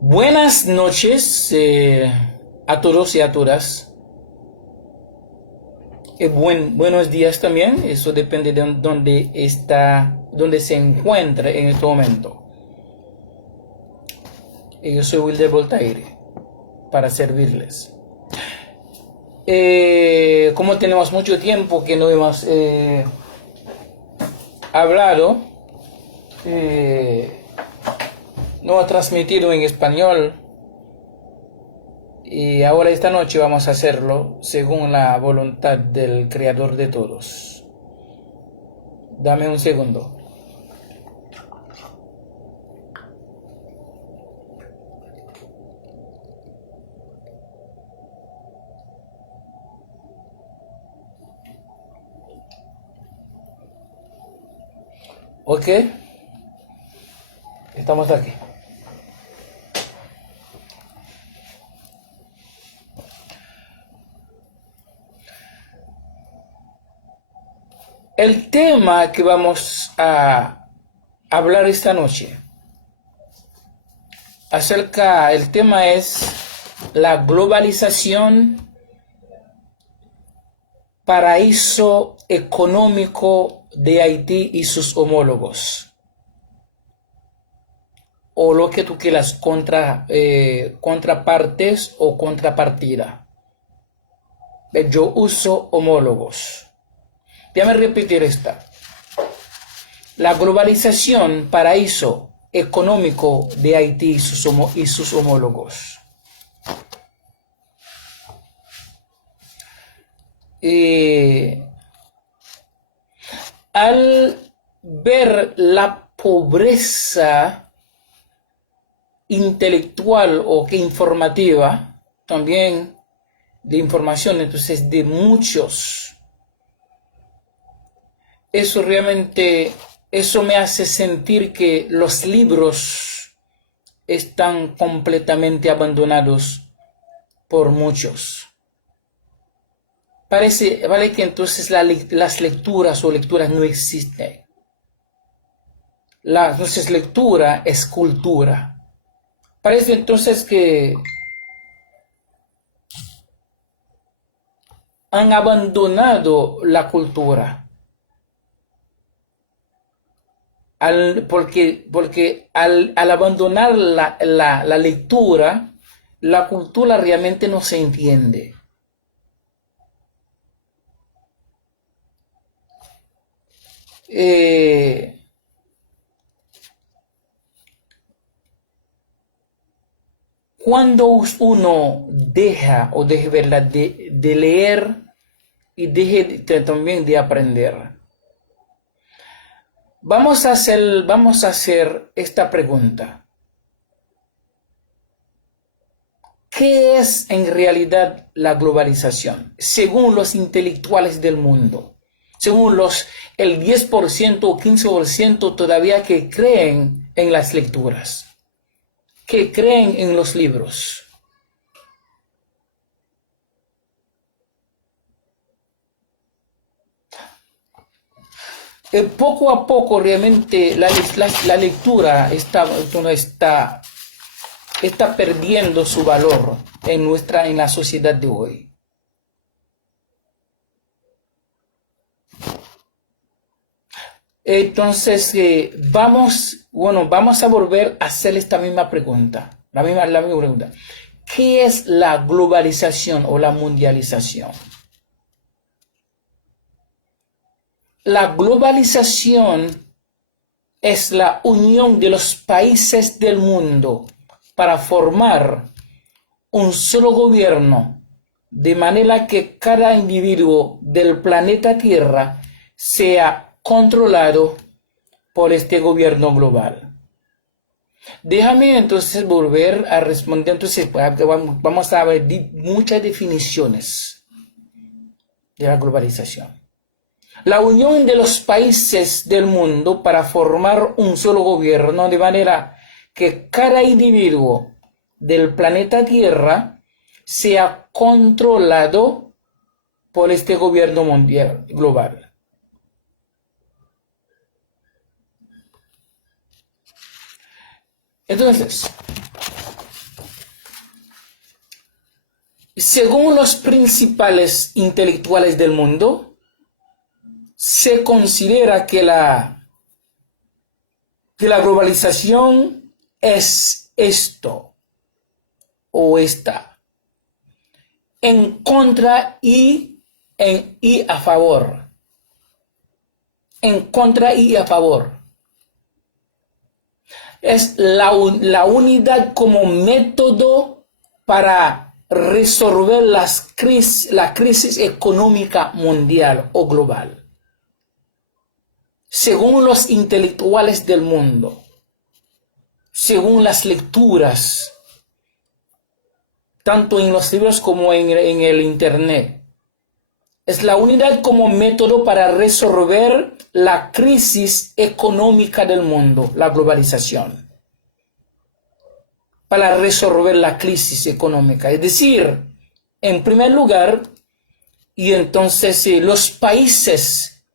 Buenas noches a todos y a todas. Buenos días también. Eso depende de dónde se encuentre en este momento. Yo soy Wilder Voltaire para servirles. Como tenemos mucho tiempo que no hemos hablado, no ha transmitido en español, y ahora esta noche vamos a hacerlo según la voluntad del Creador de todos. Dame un segundo. Ok, estamos aquí. El tema que vamos a hablar esta noche el tema es la globalización, paraíso económico de Haití y sus homólogos, o lo que tú quieras, contrapartes o contrapartida. Yo uso homólogos. Déjame repetir esta. La globalización, paraíso económico de Haití y sus homólogos. Al ver la pobreza intelectual o que informativa, también de información, entonces de muchos, eso me hace sentir que los libros están completamente abandonados por muchos. Vale que entonces las lecturas no existen. Entonces lectura es cultura. Parece entonces que han abandonado la cultura. Porque al abandonar la lectura, la cultura realmente no se entiende. Cuando uno deja de leer y también de aprender, vamos a hacer esta pregunta. ¿Qué es en realidad la globalización? Según los intelectuales del mundo, según el 10% o 15% todavía que creen en las lecturas, que creen en los libros. Poco a poco realmente la lectura está perdiendo su valor en la sociedad de hoy. Entonces, vamos a volver a hacer esta misma pregunta. La misma pregunta. ¿Qué es la globalización o la mundialización? La globalización es la unión de los países del mundo para formar un solo gobierno, de manera que cada individuo del planeta Tierra sea controlado por este gobierno global. Déjame entonces volver a responder. Entonces vamos a ver muchas definiciones de la globalización. La unión de los países del mundo para formar un solo gobierno, de manera que cada individuo del planeta Tierra sea controlado por este gobierno mundial global. Entonces, Según los principales intelectuales del mundo, se considera que la globalización es esto o esta, en contra y a favor. En contra y a favor. Es la unidad como método para resolver la crisis económica mundial o global. Según los intelectuales del mundo, según las lecturas, tanto en los libros como en el internet, es la unidad como método para resolver la crisis económica del mundo, la globalización. Para resolver la crisis económica. Es decir, en primer lugar, y entonces los países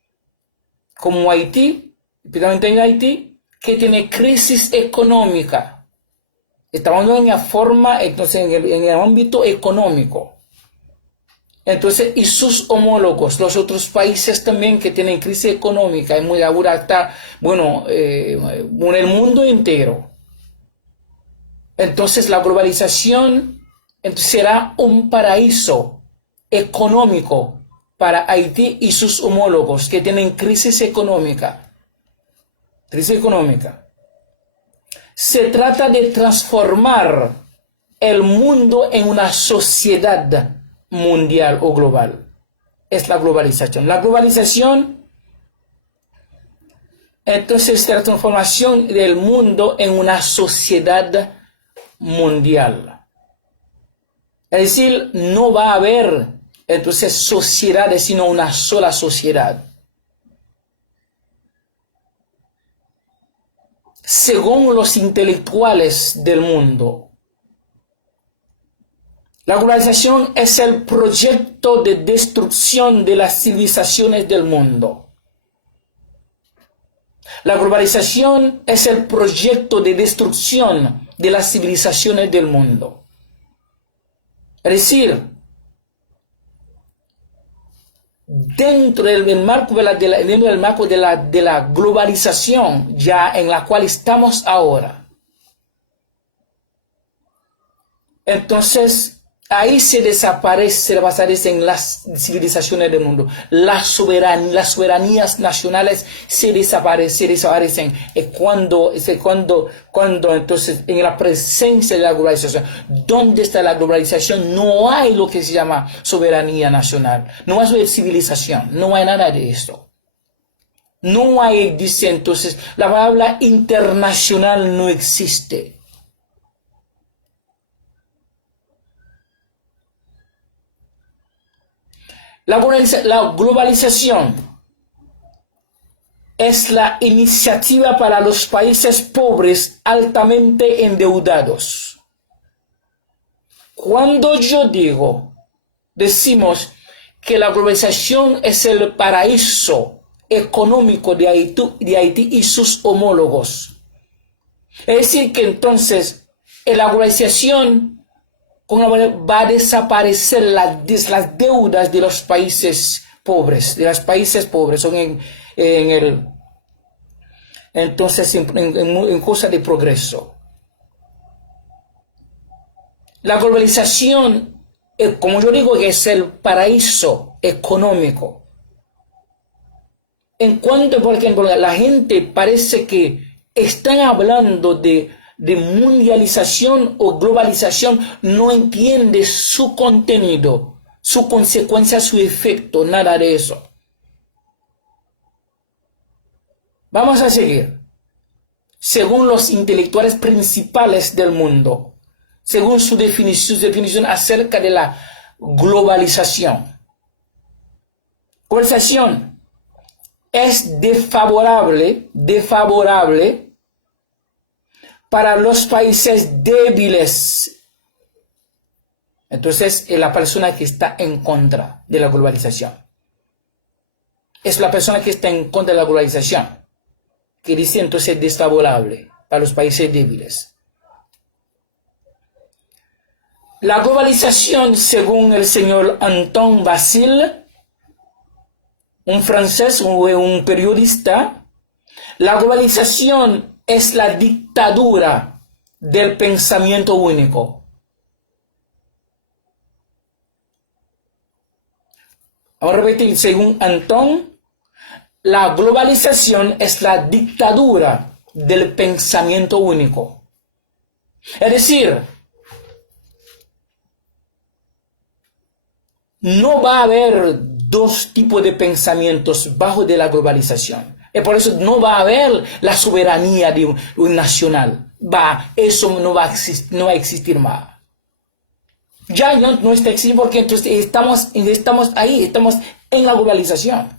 como Haití, especialmente en Haití, que tiene crisis económica. Estamos hablando en la forma, entonces en el ámbito económico. Entonces, y sus homólogos, los otros países también que tienen crisis económica, es muy ahora está, en el mundo entero. Entonces, la globalización será un paraíso económico para Haití y sus homólogos que tienen crisis económica. Crisis económica. Se trata de transformar el mundo en una sociedad mundial o global. Es la globalización. La globalización, entonces, es la transformación del mundo en una sociedad mundial. Es decir, no va a haber, entonces, sociedades, sino una sola sociedad. Según los intelectuales del mundo, la globalización es el proyecto de destrucción de las civilizaciones del mundo. La globalización es el proyecto de destrucción de las civilizaciones del mundo. Es decir, dentro del marco de la globalización ya en la cual estamos ahora, entonces ahí se desaparecen las civilizaciones del mundo. Las soberanías nacionales se desaparecen. Cuando entonces en la presencia de la globalización, ¿dónde está la globalización? No hay lo que se llama soberanía nacional. No hay civilización. No hay nada de esto. No hay, dice entonces, la palabra internacional no existe. La globalización es la iniciativa para los países pobres altamente endeudados. Cuando decimos que la globalización es el paraíso económico de Haití y sus homólogos. Es decir, que entonces en la globalización va a desaparecer las deudas de los países pobres, son en cosa de progreso. La globalización, como yo digo, es el paraíso económico. En cuanto, por ejemplo, la gente parece que están hablando de mundialización o globalización, no entiende su contenido, su consecuencia, su efecto, nada de eso. Vamos a seguir. Según los intelectuales principales del mundo, según su definición acerca de la globalización. Globalización es desfavorable para los países débiles. Entonces, es la persona que está en contra de la globalización. Es la persona que está en contra de la globalización, que dice entonces desfavorable para los países débiles. La globalización, según el señor Anton Basile, un francés o un periodista, la globalización es la dictadura del pensamiento único. Vamos a repetir, según Anton, la globalización es la dictadura del pensamiento único. Es decir, no va a haber dos tipos de pensamientos bajo de la globalización. Y por eso no va a haber la soberanía de un nacional. Eso no va a existir más. Ya no está existiendo porque entonces estamos ahí, estamos en la globalización.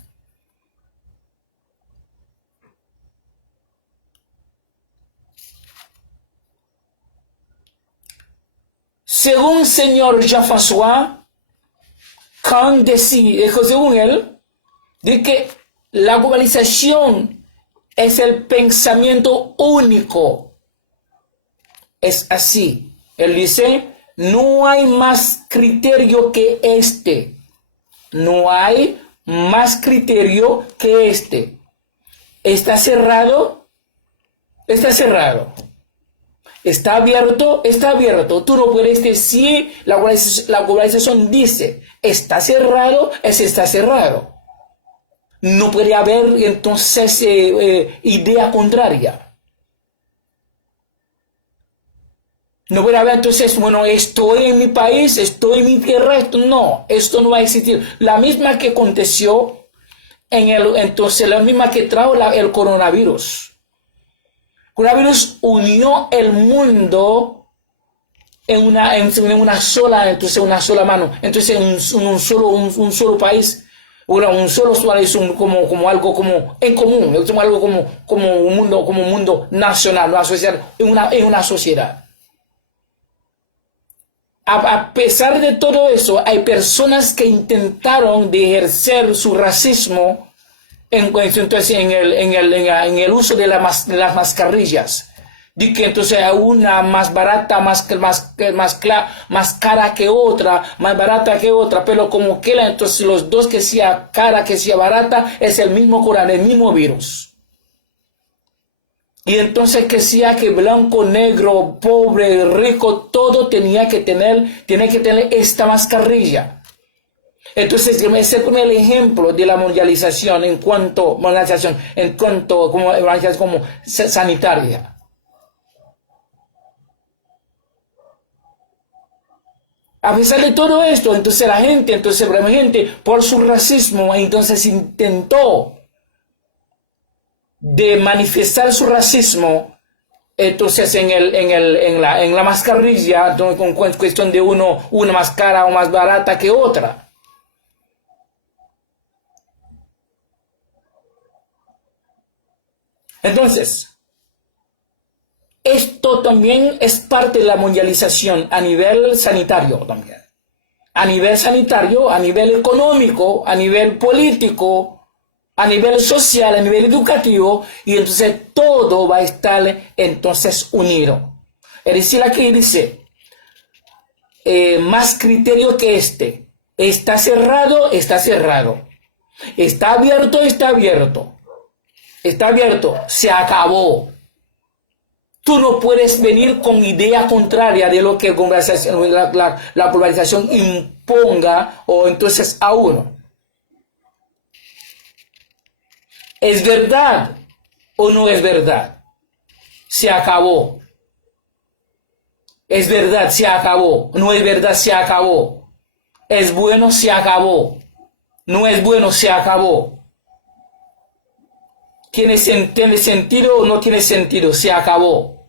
Según señor Jean-François, Kant decide, según él, de que la globalización es el pensamiento único. Es así. Él dice, no hay más criterio que este. No hay más criterio que este. Está cerrado, está cerrado. Está abierto, está abierto. Tú no puedes decir, la globalización dice, está cerrado, está cerrado. No puede haber entonces idea contraria. No puede haber entonces, bueno, estoy en mi país, estoy en mi tierra, esto no va a existir. La misma que aconteció entonces la misma que trajo el coronavirus. El coronavirus unió el mundo en una sola mano, entonces en un solo país, un solo país, como algo como en común, algo como un mundo nacional, una sociedad, en una sociedad. A pesar de todo eso, hay personas que intentaron de ejercer su racismo en el uso de las mascarillas. De que entonces una más barata, más cara que otra, más barata que otra, pero como que entonces los dos, que sea cara, que sea barata, es el mismo coronavirus, el mismo virus. Y entonces que sea que blanco, negro, pobre, rico, todo tiene que tener esta mascarilla. Entonces, ese es el ejemplo de la mundialización en cuanto como sanitaria. A pesar de todo esto, entonces la gente, por su racismo, entonces intentó de manifestar su racismo, entonces en la mascarilla, con cuestión de una más cara o más barata que otra. Entonces, esto también es parte de la mundialización a nivel sanitario también. A nivel sanitario, a nivel económico, a nivel político, a nivel social, a nivel educativo, y entonces todo va a estar entonces unido. Es decir, aquí dice, más criterio que este. Está cerrado, está cerrado. Está abierto, está abierto. Está abierto, se acabó. Tú no puedes venir con idea contraria de lo que la globalización imponga o entonces a uno. ¿Es verdad o no es verdad? Se acabó. Es verdad, se acabó. No es verdad, se acabó. Es bueno, se acabó. No es bueno, se acabó. ¿Tiene sentido o no tiene sentido? Se acabó.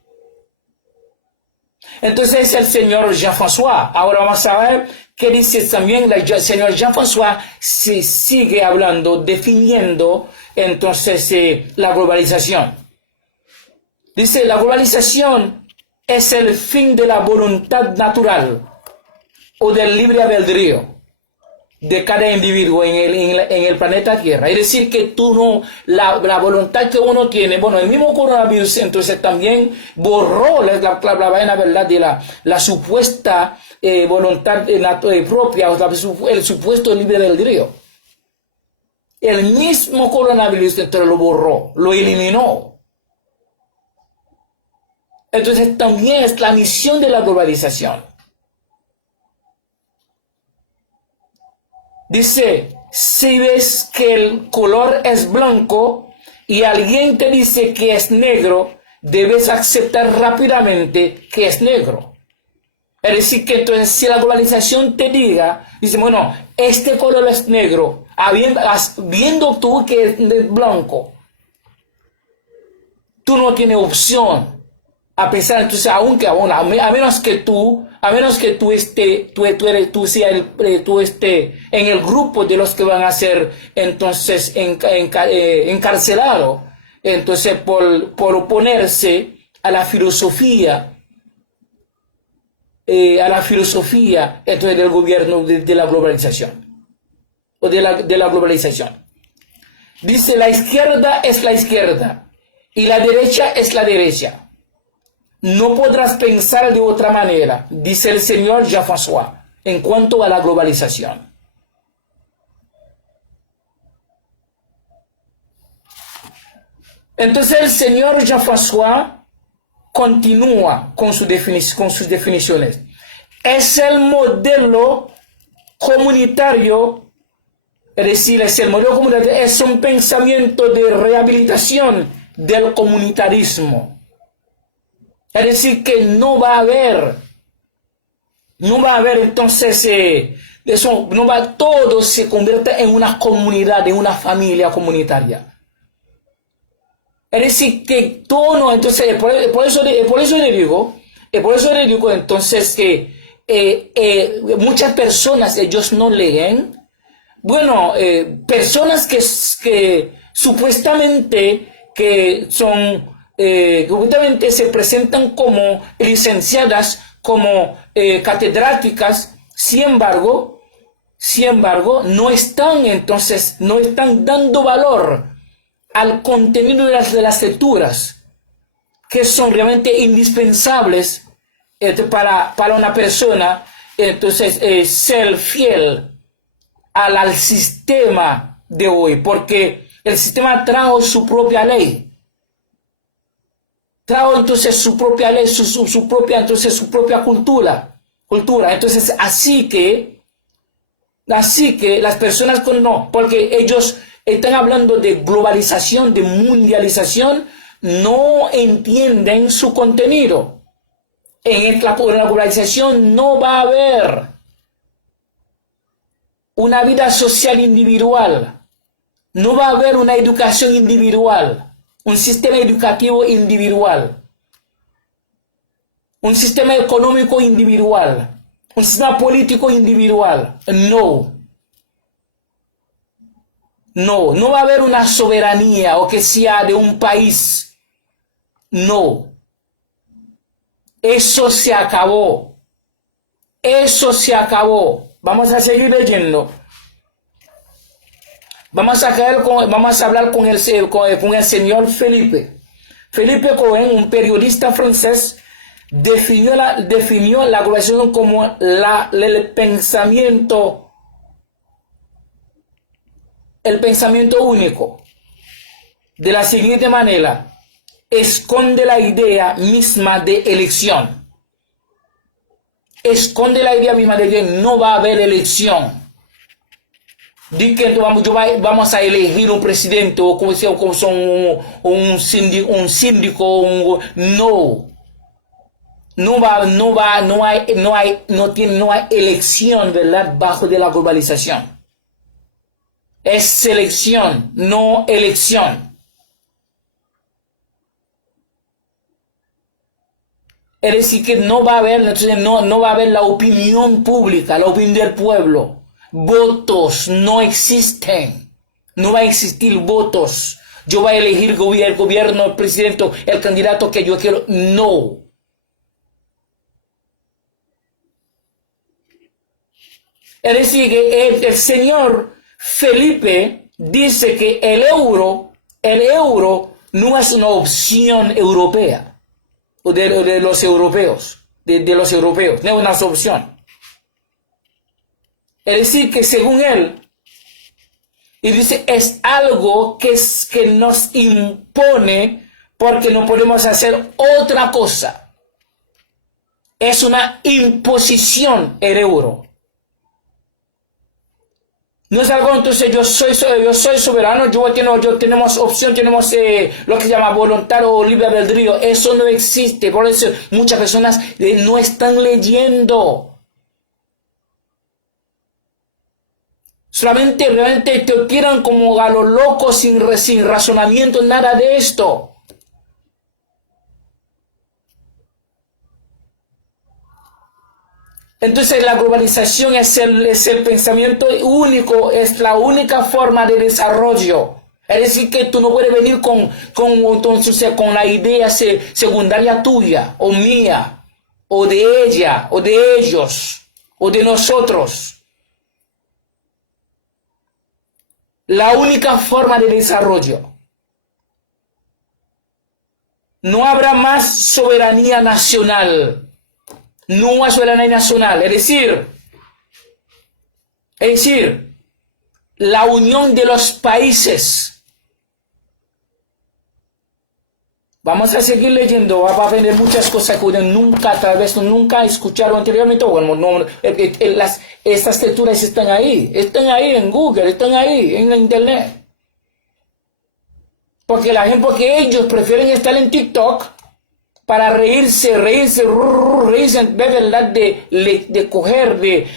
Entonces el señor Jean-François, ahora vamos a ver qué dice también el señor Jean-François, se sigue hablando, definiendo entonces la globalización. Dice, la globalización es el fin de la voluntad natural o del libre albedrío. de cada individuo en el planeta Tierra. Es decir, que tú no, la voluntad que uno tiene, bueno, el mismo coronavirus entonces también borró la vaina, ¿verdad?, de la supuesta voluntad propia, o el supuesto libre albedrío. El mismo coronavirus entonces lo borró, lo eliminó. Entonces también es la misión de la globalización. Dice, si ves que el color es blanco y alguien te dice que es negro, debes aceptar rápidamente que es negro. Es decir, que entonces si la globalización te diga, dice, bueno, este color es negro, viendo tú que es blanco, tú no tienes opción. A pesar, entonces, a menos que tú esté en el grupo de los que van a ser entonces encarcelados, entonces por oponerse a la filosofía entonces del gobierno de la globalización o de la globalización. Dice, la izquierda es la izquierda y la derecha es la derecha. No podrás pensar de otra manera, dice el señor Jean-François, en cuanto a la globalización. Entonces el señor Jean-François continúa con sus definiciones. Es el modelo comunitario, es decir, es un pensamiento de rehabilitación del comunitarismo. Es decir, que no va a haber entonces todo se convierte en una comunidad, en una familia comunitaria. Es decir, que todo no, entonces, por eso le digo entonces que muchas personas, ellos no leen. Bueno, personas que supuestamente que son justamente se presentan como licenciadas, como catedráticas, sin embargo, no están dando valor al contenido de las lecturas, que son realmente indispensables para una persona, entonces, ser fiel al sistema de hoy, porque el sistema trajo su propia ley. Trajo entonces su propia ley, su propia cultura. Entonces, así que las personas porque ellos están hablando de globalización, de mundialización, no entienden su contenido. En la globalización no va a haber una vida social individual, no va a haber una educación individual, un sistema educativo individual, un sistema económico individual, un sistema político individual. No va a haber una soberanía o que sea de un país. No. Eso se acabó. Vamos a seguir leyendo. Vamos a hablar con el señor Felipe. Felipe Cohen, un periodista francés, definió la globalización como el pensamiento único. De la siguiente manera: esconde la idea misma de elección. No va a haber elección. Di que vamos a elegir un presidente o como son un síndico, no hay elección, ¿verdad?, bajo de la globalización. Es selección, no elección. Es decir, que no va a haber la opinión pública, la opinión del pueblo. Votos no existen. No va a existir votos. Yo voy a elegir el gobierno, el presidente, el candidato que yo quiero. No. Es decir, que el señor Felipe dice que el euro no es una opción europea, o de los europeos, de los europeos, no es una opción. Es decir, que según él, y dice, es algo que nos impone porque no podemos hacer otra cosa. Es una imposición el euro. No es algo, entonces yo soy soberano, tenemos opción, tenemos lo que se llama voluntad o libre albedrío. Eso no existe. Por eso muchas personas no están leyendo. Solamente realmente te tiran como a lo loco sin razonamiento, nada de esto. Entonces la globalización es el pensamiento único, es la única forma de desarrollo. Es decir, que tú no puedes venir con la idea secundaria tuya, o mía, o de ella, o de ellos, o de nosotros. La única forma de desarrollo. No habrá más soberanía nacional. No hay soberanía nacional. Es decir, la unión de los países. Vamos a seguir leyendo, va a aprender muchas cosas que tal vez nunca escucharon anteriormente. Bueno, estas lecturas están ahí en Google, están ahí en la internet. Porque ellos prefieren estar en TikTok para reírse, ¿verdad? De coger, de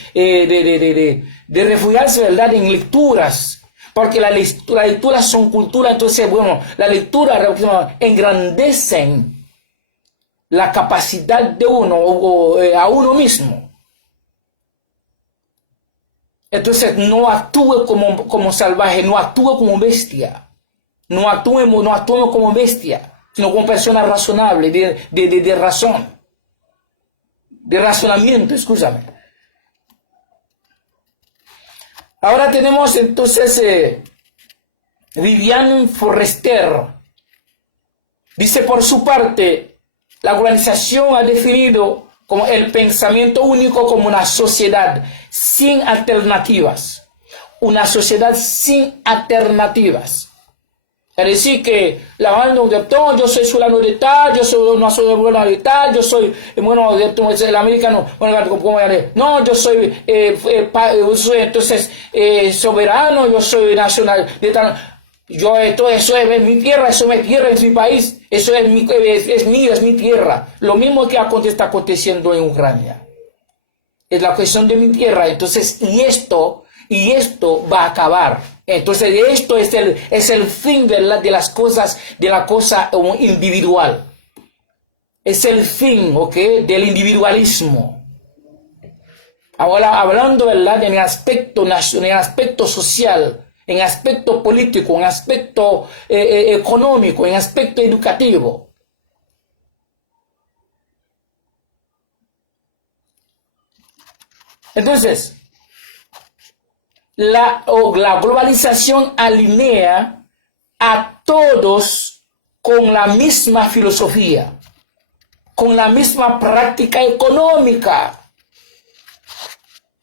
refugiarse, ¿verdad? En lecturas. Porque las lecturas son cultura, entonces, bueno, la lectura engrandecen la capacidad de uno a uno mismo. Entonces, no actúe como salvaje, no actúe como bestia. No actuemos como bestia, sino como persona razonable, de razón, de razonamiento, escúchame. Ahora tenemos entonces Viviane Forrester. Dice, por su parte, la organización ha definido como el pensamiento único como una sociedad sin alternativas. Una sociedad sin alternativas. Es decir, que la banda de yo soy fulano de tal, yo soy no soy bueno de tal, yo soy bueno el americano, no, yo soy entonces soberano, yo soy nacional de tal, eso es mi tierra, eso es mi tierra, es mi país, eso es mío, es mi tierra. Lo mismo que está aconteciendo en Ucrania. Es la cuestión de mi tierra, entonces, y esto va a acabar. Entonces esto es el fin de las cosas, de la cosa individual. Es el fin, ¿ok? Del individualismo. Ahora hablando, ¿verdad? En el aspecto nacional, en el aspecto social, en el aspecto político, en el aspecto económico, en el aspecto educativo. Entonces, la globalización alinea a todos con la misma filosofía, con la misma práctica económica.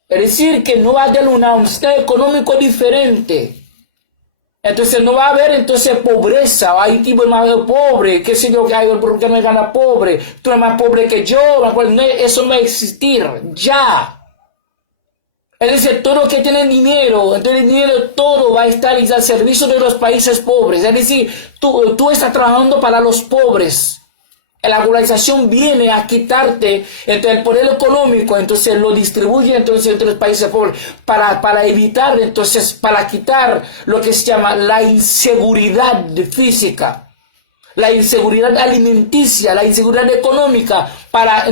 Es decir, que no va a haber un sistema económico diferente. Entonces no va a haber pobreza, hay tipos más pobre, qué sé yo, que hay porque me gana pobre, tú eres más pobre que yo, eso no va a existir, ya. Es decir, todo lo que tiene dinero, entonces el dinero todo va a estar al servicio de los países pobres. Es decir, tú estás trabajando para los pobres. La globalización viene a quitarte el poder económico, entonces lo distribuye entre los países pobres para evitar, para quitar lo que se llama la inseguridad física. La inseguridad alimenticia, la inseguridad económica, para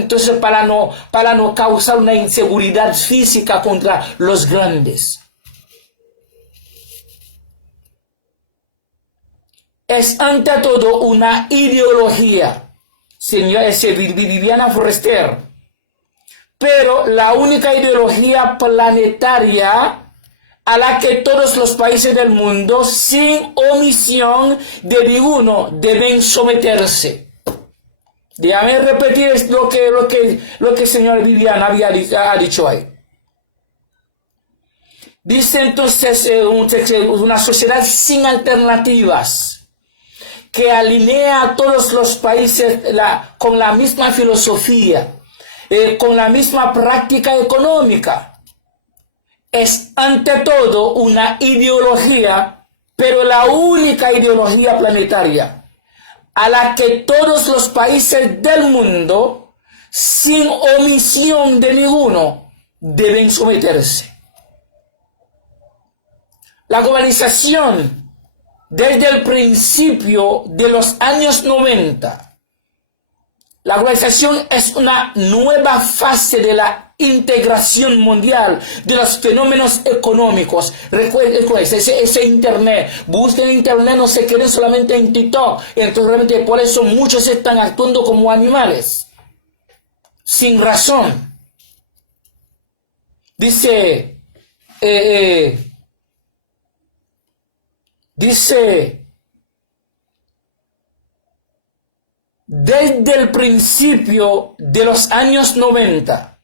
no causar una inseguridad física contra los grandes. Es ante todo una ideología, señora Viviane Forrester. pero la única ideología planetaria a la que todos los países del mundo, sin omisión de ninguno, deben someterse. Déjame repetir lo que el señor Vivian ha dicho ahí. Dice entonces una sociedad sin alternativas, que alinea a todos los países con la misma filosofía, con la misma práctica económica. Es ante todo una ideología, pero la única ideología planetaria a la que todos los países del mundo, sin omisión de ninguno, deben someterse. La globalización, desde el principio de los años 90, la globalización es una nueva fase de la integración mundial de los fenómenos económicos. Recuerden ese internet. Busquen internet, no se queden solamente en TikTok. Entonces realmente por eso muchos están actuando como animales, sin razón. Dice desde el principio de los años 90,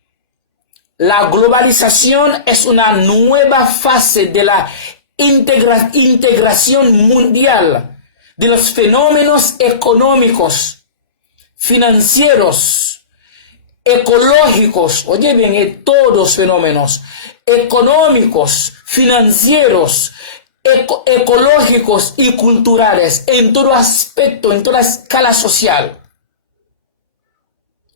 la globalización es una nueva fase de la integración mundial de los fenómenos económicos, financieros, ecológicos, oye bien, todos fenómenos económicos, financieros, ecológicos y culturales, en todo aspecto, en toda escala social.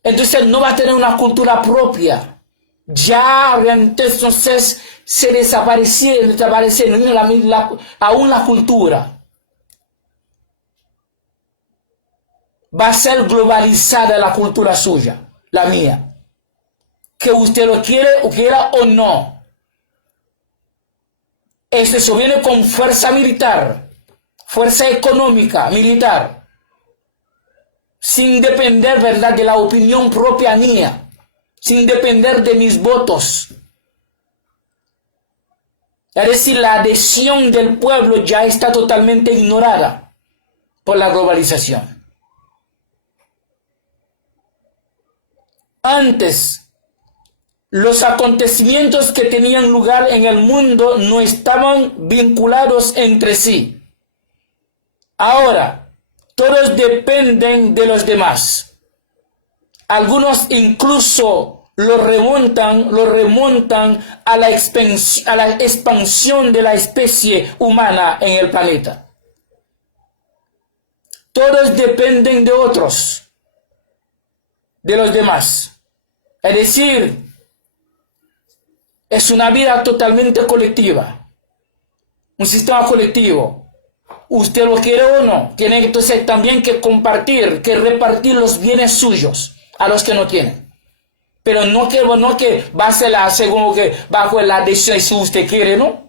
Entonces no va a tener una cultura propia. Ya entonces se desapareció aún la cultura. Va a ser globalizada la cultura suya, la mía. Que usted lo quiera o no. Eso viene con fuerza militar, fuerza económica, militar, sin depender, ¿verdad?, de la opinión propia mía, sin depender de mis votos. Es decir, la adhesión del pueblo ya está totalmente ignorada por la globalización. Antes, los acontecimientos que tenían lugar en el mundo no estaban vinculados entre sí. Ahora, todos dependen de los demás. Algunos incluso lo remontan a la expansión de la especie humana en el planeta. Todos dependen de otros, de los demás. Es decir, es una vida totalmente colectiva, un sistema colectivo. Usted lo quiere o no, tiene entonces también que compartir, que repartir los bienes suyos a los que no tienen. Pero no que va a ser según que bajo la decisión si usted quiere, ¿no?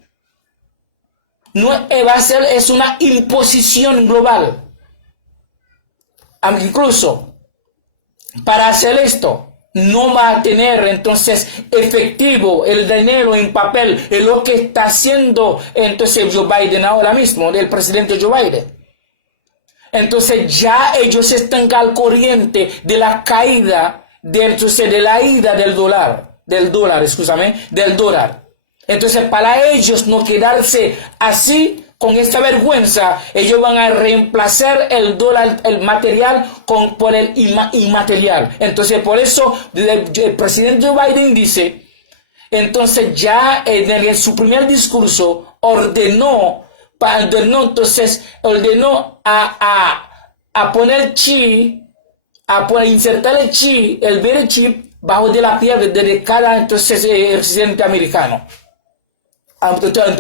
No va a ser, es una imposición global. Incluso para hacer esto, no va a tener entonces efectivo el dinero en papel, es lo que está haciendo entonces Joe Biden ahora mismo, el presidente Joe Biden. Entonces ya ellos están al corriente de la caída, de la ida del dólar. Entonces para ellos no quedarse así, con esta vergüenza, ellos van a reemplazar el dólar, el material, por el inmaterial. Entonces, por eso el presidente Joe Biden dice, entonces ya en su primer discurso ordenó a poner insertar el chip, el chip bajo de la piel de cada entonces residente americano,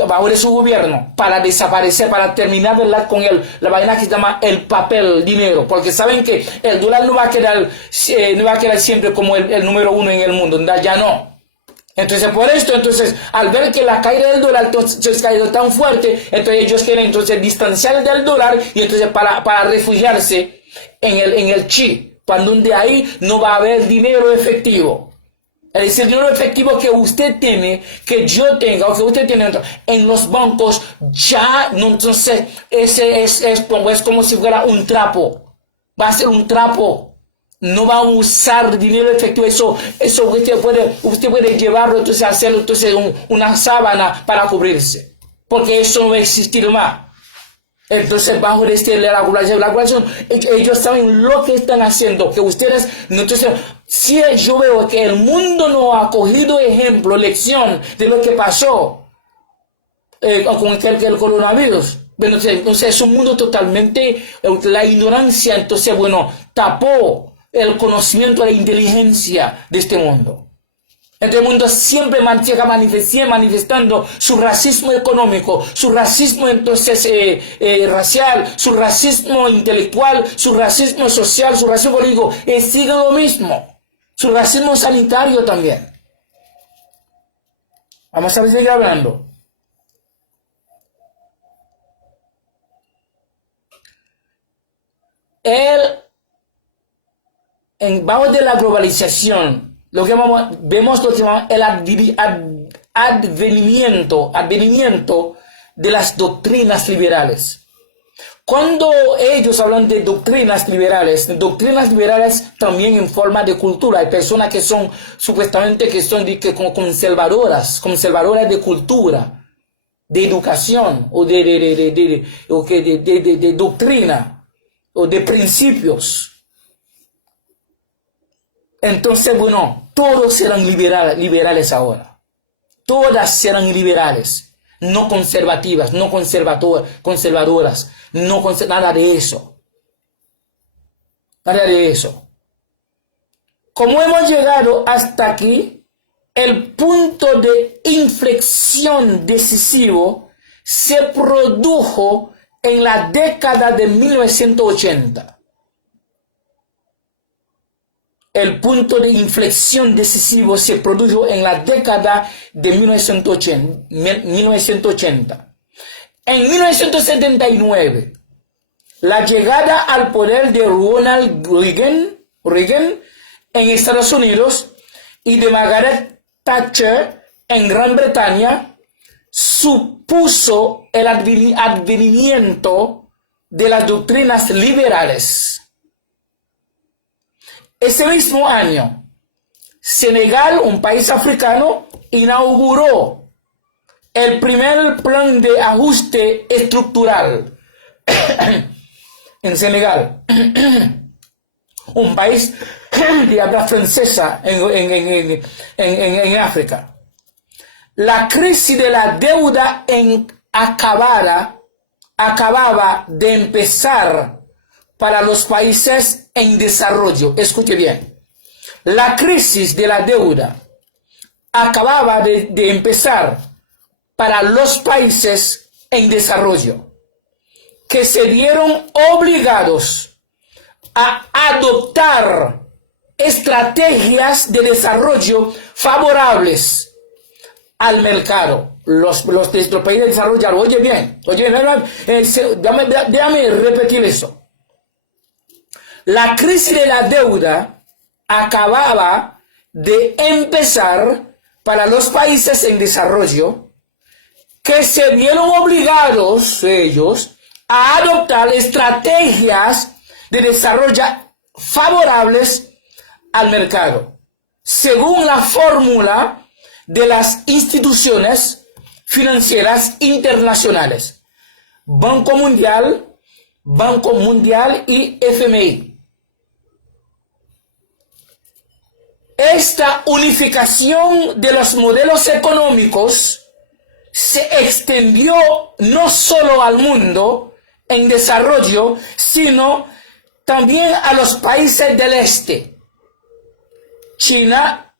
bajo de su gobierno, para desaparecer, para terminar, ¿verdad?, con la vaina que se llama el papel, el dinero, porque saben que el dólar no va a quedar siempre como el número uno en el mundo, ya no. Entonces por esto, al ver que la caída del dólar entonces ha caído tan fuerte, entonces ellos quieren entonces distanciar del dólar y entonces para refugiarse en el chi, cuando de ahí no va a haber dinero efectivo. Es decir, el dinero efectivo que usted tiene, que yo tenga, o que usted tiene en los bancos, ya, no, entonces, ese es como si fuera un trapo. Va a ser un trapo. No va a usar dinero efectivo. Eso usted puede llevarlo, entonces, hacerlo, entonces, una sábana para cubrirse. Porque eso no va a existir más. Entonces, bajo la globalización, ellos saben lo que están haciendo, que ustedes, entonces, si yo veo que el mundo no ha cogido ejemplo, lección de lo que pasó con el coronavirus, bueno, entonces es un mundo totalmente, la ignorancia, entonces, bueno, tapó el conocimiento, la inteligencia de este mundo. El mundo siempre sigue manifestando su racismo económico, su racismo entonces racial, su racismo intelectual, su racismo social, su racismo político, sigue lo mismo, su racismo sanitario también. Vamos a seguir hablando. Bajo de la globalización, vemos lo que llamamos el advenimiento de las doctrinas liberales. Cuando ellos hablan de doctrinas liberales también en forma de cultura. Hay personas que son supuestamente como conservadoras de cultura, de educación o de doctrina o de principios. Entonces, bueno, todos serán liberales ahora. Todas serán liberales, no conservativas, no conservadoras, nada de eso. Nada de eso. Como hemos llegado hasta aquí, el punto de inflexión decisivo se produjo en la década de 1980. El punto de inflexión decisivo se produjo en la década de 1980. En 1979, la llegada al poder de Ronald Reagan en Estados Unidos y de Margaret Thatcher en Gran Bretaña supuso el advenimiento de las doctrinas liberales. Ese mismo año, Senegal, un país africano, inauguró el primer plan de ajuste estructural en Senegal, un país de habla francesa en África. La crisis de la deuda acababa de empezar para los países en desarrollo. Escuche bien. La crisis de la deuda acababa de empezar para los países en desarrollo, que se vieron obligados a adoptar estrategias de desarrollo favorables al mercado. Los países de desarrollo, oye bien, déjame repetir eso. La crisis de la deuda acababa de empezar para los países en desarrollo, que se vieron obligados ellos a adoptar estrategias de desarrollo favorables al mercado, según la fórmula de las instituciones financieras internacionales, Banco Mundial y FMI. Esta unificación de los modelos económicos se extendió no solo al mundo en desarrollo, sino también a los países del este. China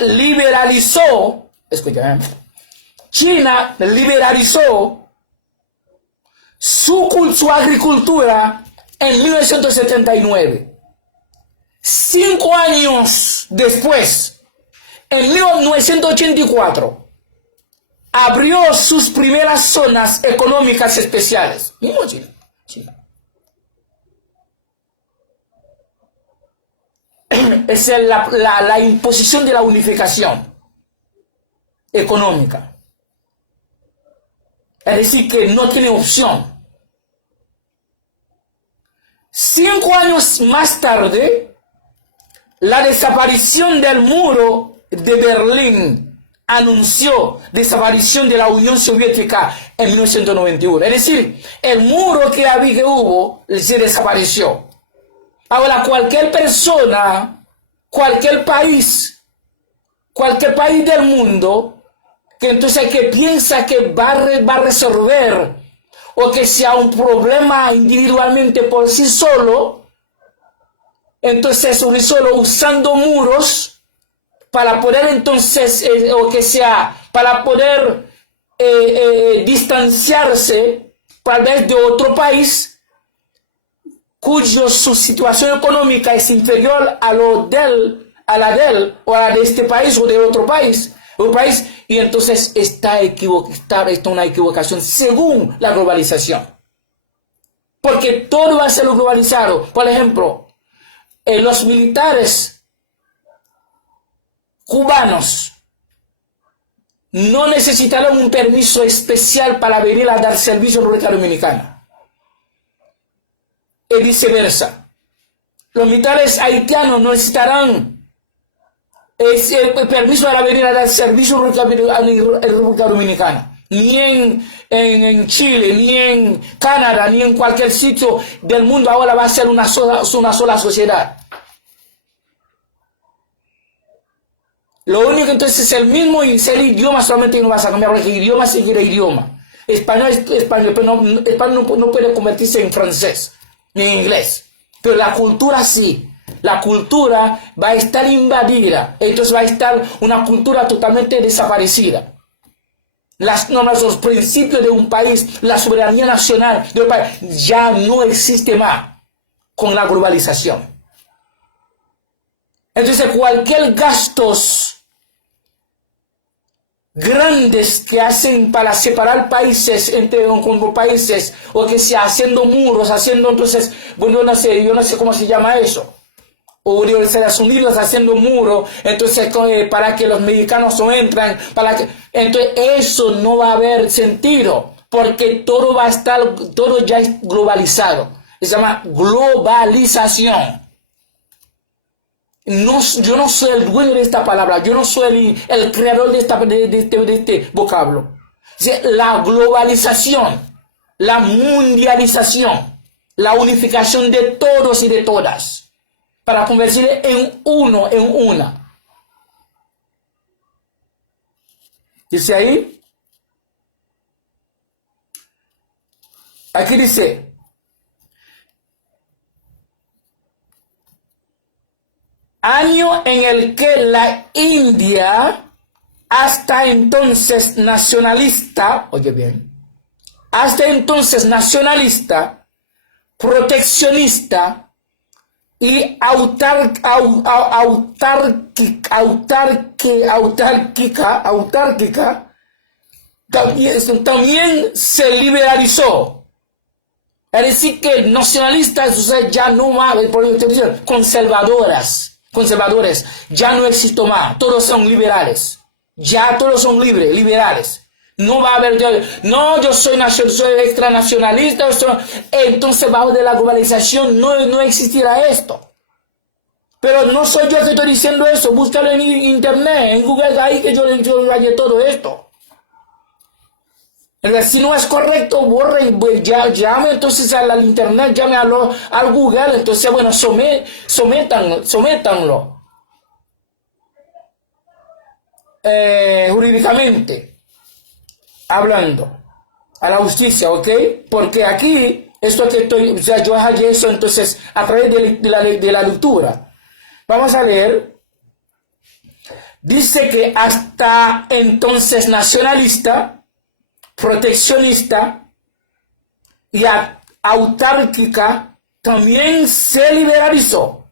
liberalizó, China liberalizó su agricultura en 1979. 5 años después, en 1984, abrió sus primeras zonas económicas especiales. Mismo China. es la imposición de la unificación económica. Es decir, que no tiene opción. 5 años más tarde, la desaparición del muro de Berlín anunció desaparición de la Unión Soviética en 1991. Es decir, el muro que hubo se desapareció. Ahora, cualquier persona, cualquier país del mundo, que entonces que piensa que va a resolver o que sea un problema individualmente por sí solo, entonces solo usando muros para poder entonces, o que sea, para poder distanciarse tal vez de otro país su situación económica es inferior a la de él o a la de este país o de otro país, y entonces está una equivocación según la globalización. Porque todo va a ser globalizado. Por ejemplo, los militares cubanos no necesitaron un permiso especial para venir a dar servicio en República Dominicana. Y viceversa. Los militares haitianos no necesitarán el permiso para venir a dar servicio en República Dominicana. Ni en Chile, ni en Canadá, ni en cualquier sitio del mundo. Ahora va a ser una sola sociedad. Lo único que entonces es el mismo y el idioma solamente no vas a cambiar, porque el idioma seguirá idioma. Español es español, pero español no puede convertirse en francés ni en inglés. Pero la cultura sí. La cultura va a estar invadida. Entonces va a estar una cultura totalmente desaparecida. Las normas, los principios de un país, la soberanía nacional de un país ya no existe más con la globalización. Entonces cualquier gastos grandes que hacen para separar países entre países, o que sea haciendo muros, haciendo entonces, bueno, yo no sé cómo se llama eso, o de Estados Unidos haciendo muros, entonces para que los mexicanos no entran, entonces eso no va a haber sentido, porque todo ya es globalizado, se llama globalización. Yo no soy el dueño de esta palabra, yo no soy el creador de este vocablo. La globalización, la mundialización, la unificación de todos y de todas, para convertirse en uno, en una. Dice ahí, aquí dice, año en el que la India, hasta entonces nacionalista, oye bien, hasta entonces nacionalista, proteccionista y autárquica, también se liberalizó. Es decir, que nacionalistas ya no más, conservadores, ya no existen más, todos son liberales, ya todos son liberales. No va a haber, yo soy extranacionalista, entonces bajo de la globalización no existirá esto. Pero no soy yo que estoy diciendo eso, búscalo en internet, en Google, ahí que yo hallé todo esto. Si no es correcto, borre, llame entonces al internet, llame al Google, entonces bueno, sométanlo jurídicamente hablando a la justicia, ¿ok? Porque aquí, esto que yo hallé eso entonces a través de la lectura. Vamos a leer. Dice que hasta entonces nacionalista, proteccionista y autárquica también se liberalizó.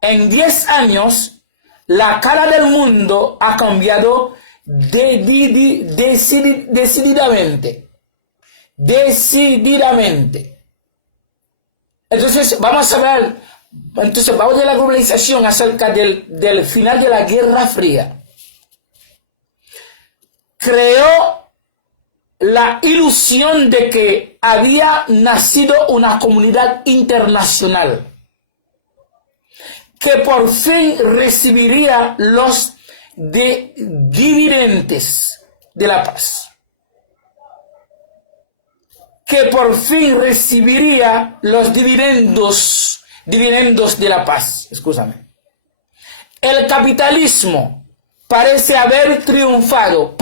En 10 años, la cara del mundo ha cambiado decididamente. Entonces, vamos a ver Entonces, vamos de la globalización acerca del final de la Guerra Fría. Creó la ilusión de que había nacido una comunidad internacional que por fin recibiría los dividendos de la paz, que por fin recibiría los dividendos de la paz. Escúchame. El capitalismo parece haber triunfado,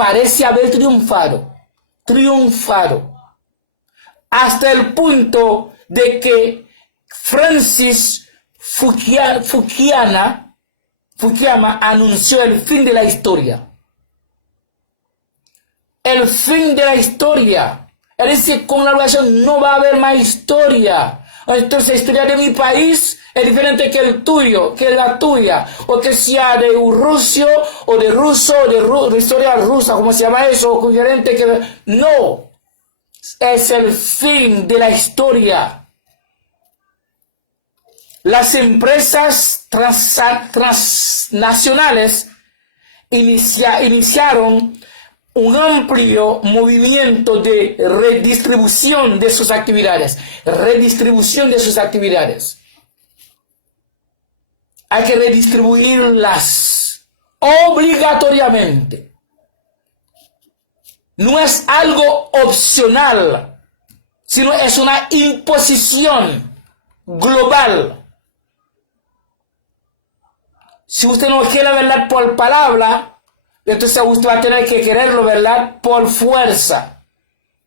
hasta el punto de que Francis Fukuyama anunció el fin de la historia. El fin de la historia. Él dice, con la globalización no va a haber más historia. Entonces la historia de mi país es diferente que el tuyo, que la tuya, o que sea de un ruso, o de ruso, o de historia rusa, como se llama eso, o diferente que... No, es el fin de la historia. Las empresas transnacionales iniciaron un amplio movimiento de redistribución de sus actividades. Hay que redistribuirlas obligatoriamente. No es algo opcional, sino es una imposición global. Si usted no quiere la verdad por palabra, entonces usted va a tener que quererlo, ¿verdad? Por fuerza.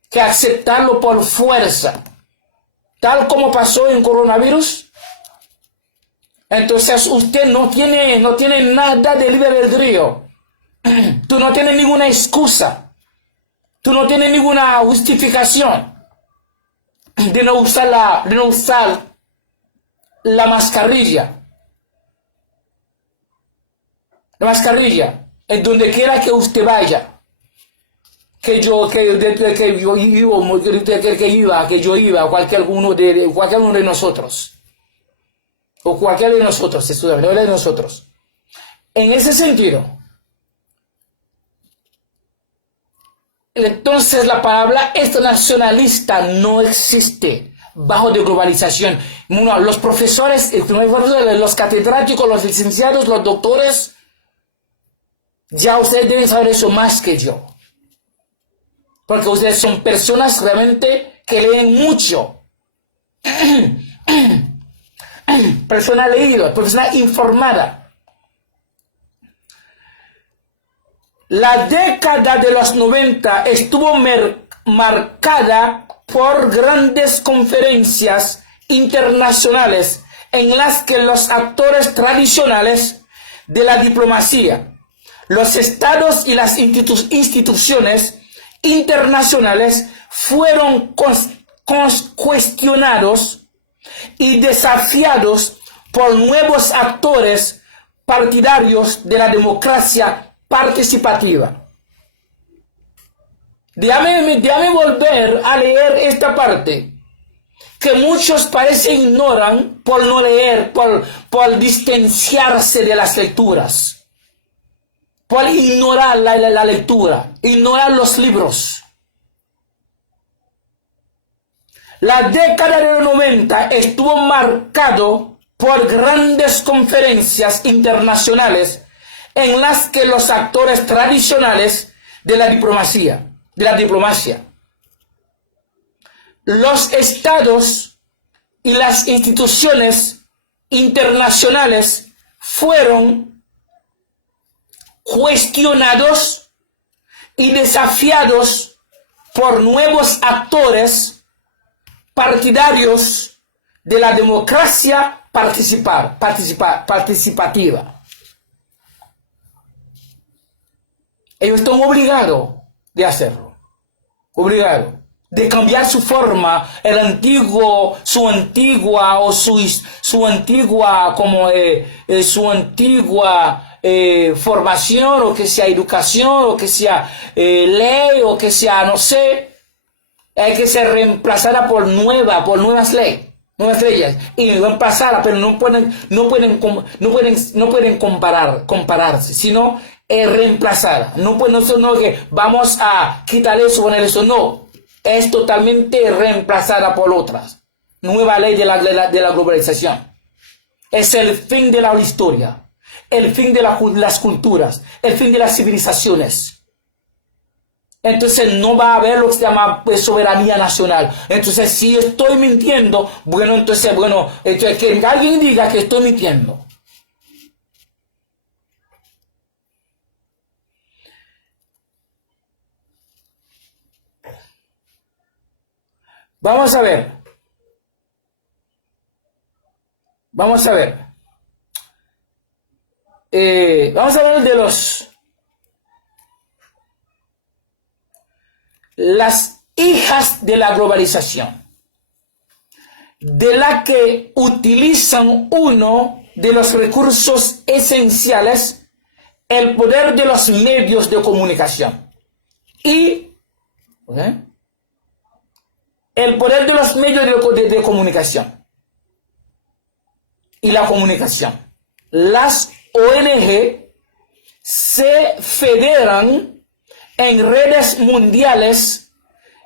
Que aceptarlo por fuerza. Tal como pasó en coronavirus. Entonces usted no tiene nada de libre albedrío. Tú no tienes ninguna excusa. Tú no tienes ninguna justificación de no usar la mascarilla. La mascarilla. En donde quiera que usted vaya, que yo iba, cualquier uno de nosotros, o cualquiera de nosotros, estudiantes de nosotros. En ese sentido, entonces la palabra nacionalista no existe bajo de globalización. Los profesores, los catedráticos, los licenciados, los doctores, ya ustedes deben saber eso más que yo. Porque ustedes son personas realmente que leen mucho. Persona leída, persona informada. La década de los 90 estuvo marcada por grandes conferencias internacionales en las que los actores tradicionales de la diplomacia, los estados y las instituciones internacionales fueron cuestionados y desafiados por nuevos actores partidarios de la democracia participativa. Déjame volver a leer esta parte que muchos parecen ignoran por no leer, por distanciarse de las lecturas. Por ignorar la lectura, ignorar los libros. La década de los 90 estuvo marcado por grandes conferencias internacionales en las que los actores tradicionales de la diplomacia, los estados y las instituciones internacionales fueron cuestionados y desafiados por nuevos actores partidarios de la democracia participativa. Ellos están obligados de hacerlo, de cambiar su forma, su antigua formación, o que sea educación, o que sea ley, o que sea, no sé, hay que ser reemplazada por nuevas leyes. nuevas estrellas, y reemplazarla, pero no pueden compararse, sino reemplazarla. No que vamos a quitar eso, poner eso, no. Es totalmente reemplazada por otras. Nueva ley de la globalización. Es el fin de la historia, el fin de las culturas, el fin de las civilizaciones. Entonces no va a haber lo que se llama soberanía nacional. Entonces si estoy mintiendo, entonces que alguien diga que estoy mintiendo. Vamos a ver. Vamos a ver de las hijas de la globalización, de la que utilizan uno de los recursos esenciales, el poder de los medios de comunicación y el poder de los medios de comunicación y la comunicación. Las ONG se federan en redes mundiales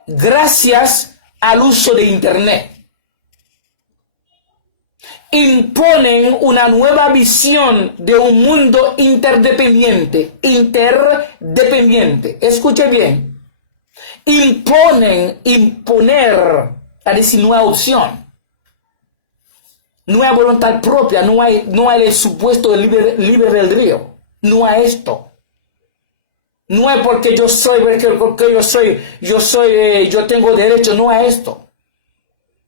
gracias al uso de Internet. Imponen una nueva visión de un mundo interdependiente. Escuche bien. Imponer, es decir, no hay opción. No hay voluntad propia, no hay el supuesto de libre albedrío. No hay esto. No es porque yo tengo derecho, no a esto.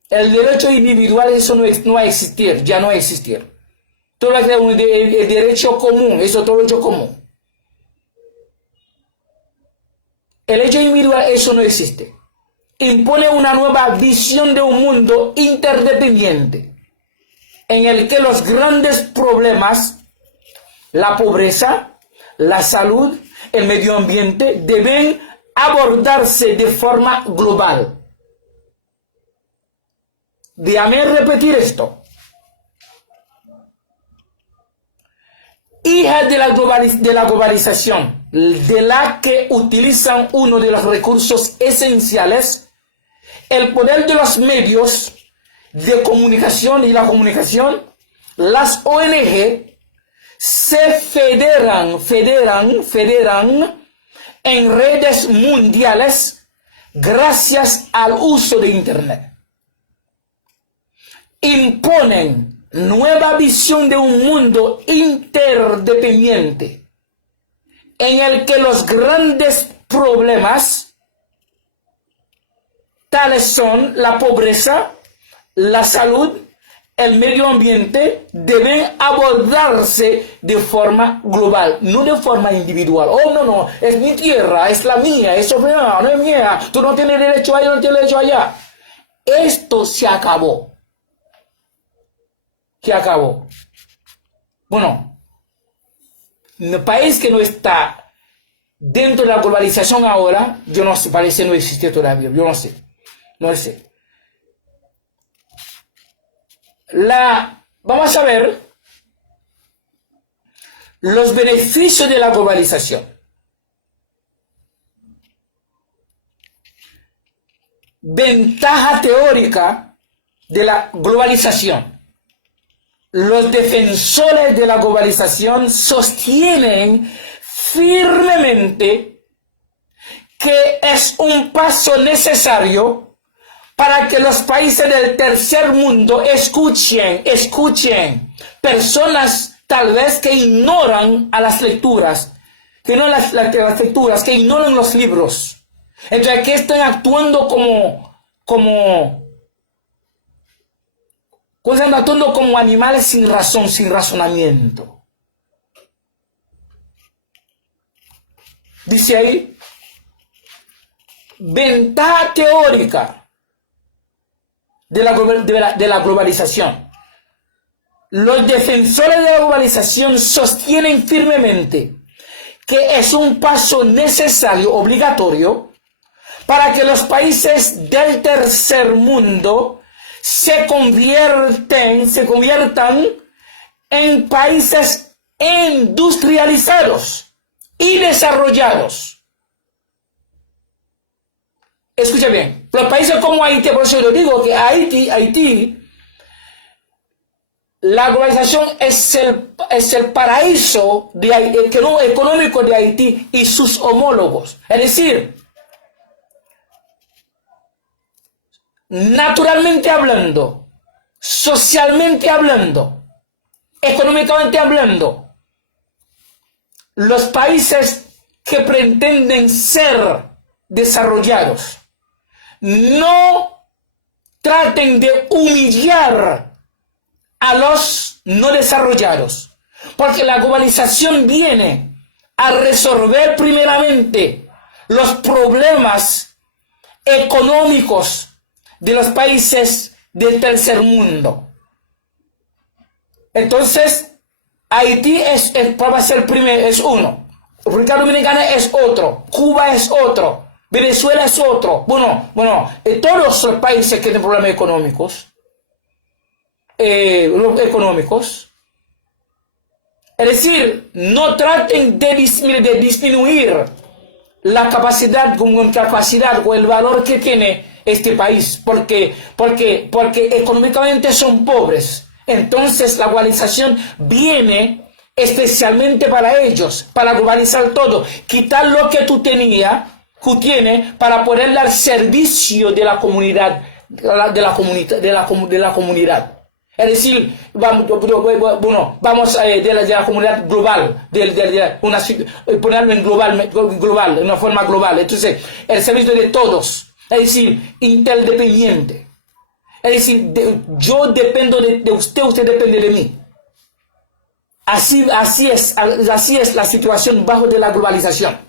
El derecho individual, eso no va a existir, ya no va a existir. Todo el derecho común, eso es todo derecho común. El hecho individual, eso no existe. Impone una nueva visión de un mundo interdependiente, en el que los grandes problemas, la pobreza, la salud, el medio ambiente, deben abordarse de forma global. Déjame repetir esto. Hijas de la globalización, de la que utilizan uno de los recursos esenciales, el poder de los medios de comunicación y la comunicación, las ONG se federan en redes mundiales gracias al uso de Internet. Imponen nueva visión de un mundo interdependiente en el que los grandes problemas, tales son la pobreza, la salud, el medio ambiente, deben abordarse de forma global, no de forma individual. Oh, no, es mi tierra, es la mía, eso no es mía, tú no tienes derecho allá, no tienes derecho allá. Esto se acabó. ¿Qué acabó? Bueno, el país que no está dentro de la globalización ahora, yo no sé, parece no existe todavía, yo no sé. Vamos a ver los beneficios de la globalización. Ventaja teórica de la globalización. Los defensores de la globalización sostienen firmemente que es un paso necesario para que los países del tercer mundo escuchen personas tal vez que ignoran a las lecturas, que no las lecturas, que ignoran los libros. Entonces, que están actuando como animales sin razón, sin razonamiento. Dice ahí, ventaja teórica de la globalización. Los defensores de la globalización sostienen firmemente que es un paso necesario, obligatorio, para que los países del tercer mundo se conviertan en países industrializados y desarrollados. Escucha bien, los países como Haití, por eso yo digo que Haití, la globalización es el paraíso económico de Haití y sus homólogos. Es decir, naturalmente hablando, socialmente hablando, económicamente hablando, los países que pretenden ser desarrollados no traten de humillar a los no desarrollados, porque la globalización viene a resolver primeramente los problemas económicos de los países del tercer mundo. Entonces, Haití va a ser primero, es uno. República Dominicana es otro. Cuba es otro. Venezuela es otro. Bueno, todos los países que tienen problemas económicos. Es decir, no traten de disminuir la capacidad o el valor que tiene este país, porque económicamente son pobres. Entonces la globalización viene especialmente para ellos, para globalizar todo, quitar lo que tú tienes para ponerle al servicio de la comunidad, de la comunidad. Es decir, vamos de la comunidad global, ponerlo en global, de una forma global. Entonces, el servicio de todos, es decir, interdependiente. Es decir, yo dependo de usted, usted depende de mí. Así es la situación bajo de la globalización.